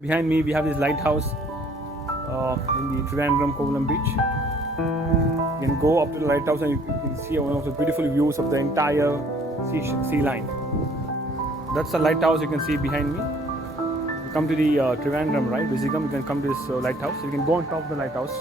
Behind me, we have this lighthouse in the Trivandrum Kovallam beach. You can go up to the lighthouse and you can see one of the beautiful views of the entire sea line. That's the lighthouse you can see behind me. You come to the Trivandrum, right? Visigam, you can come to this lighthouse. You can go on top of the lighthouse.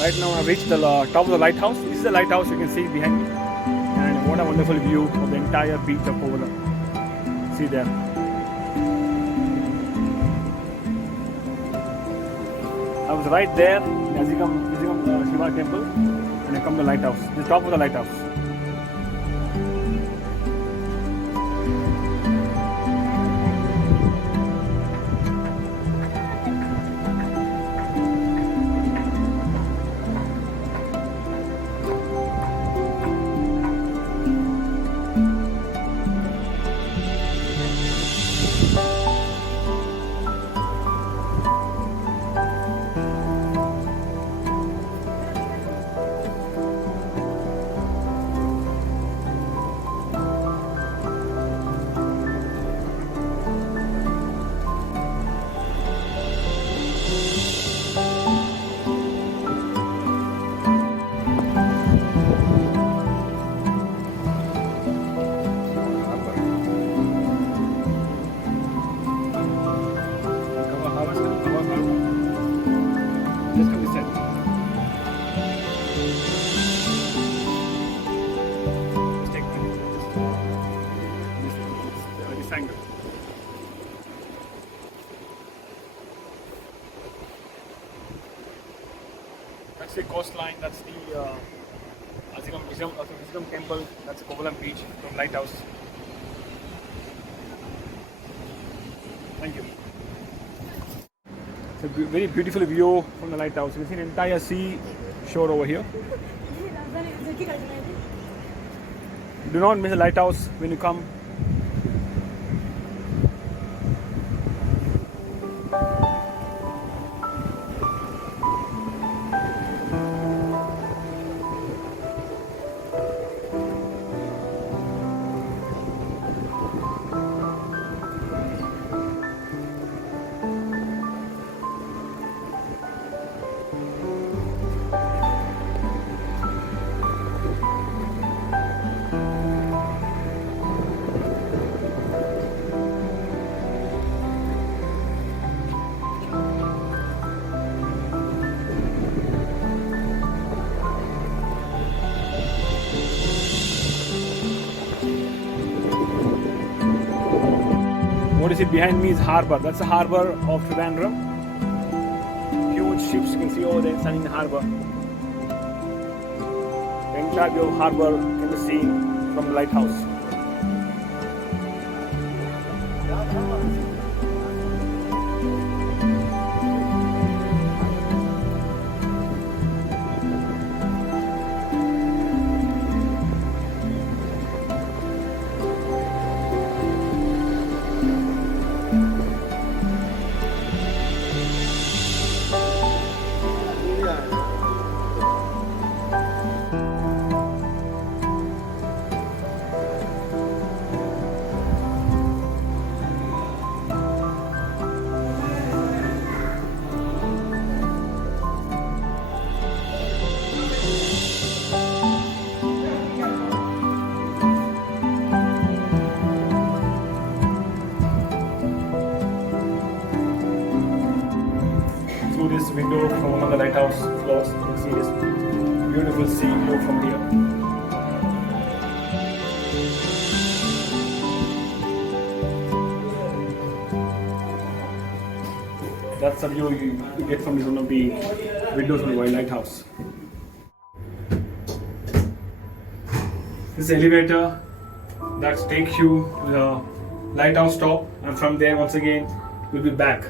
Right now I've reached the top of the lighthouse. This is the lighthouse you can see behind me. And what a wonderful view of the entire beach of Kovallam. See there. I was right there as you come Shiva temple and I come to the lighthouse. The top of the lighthouse. Just come this side. Just take this angle. That's the coastline. That's the Azigam temple. That's Kovallam beach from lighthouse. Thank you. It's a very beautiful view from the lighthouse. You can see the entire sea shore over here. Do not miss the lighthouse when you come. What you see behind me is harbour. That's the harbour of Trivandrum. Huge ships you can see over there standing in the harbour. The entire view of harbour can be seen from the lighthouse. Through this window from one of the lighthouse floors, you can see this beautiful sea view from here. That's the view you get from one of the windows of the lighthouse. This is the elevator that takes you to the lighthouse top, and from there, once again, we'll be back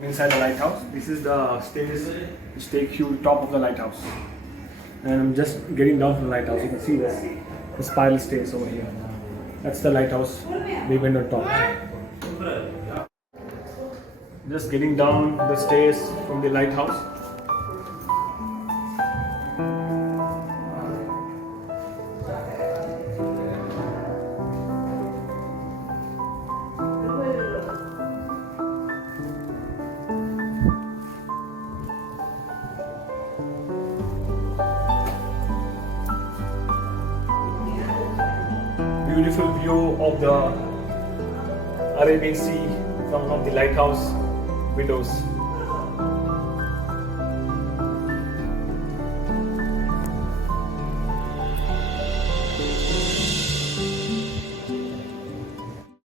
inside the lighthouse. This is the stairs which take you top of the lighthouse. and I'm just getting down from the lighthouse. You can see this, the spiral stairs over here. That's the lighthouse. We went on top. Just getting down the stairs from the lighthouse. Beautiful view of the Arabian Sea from one of the lighthouse windows.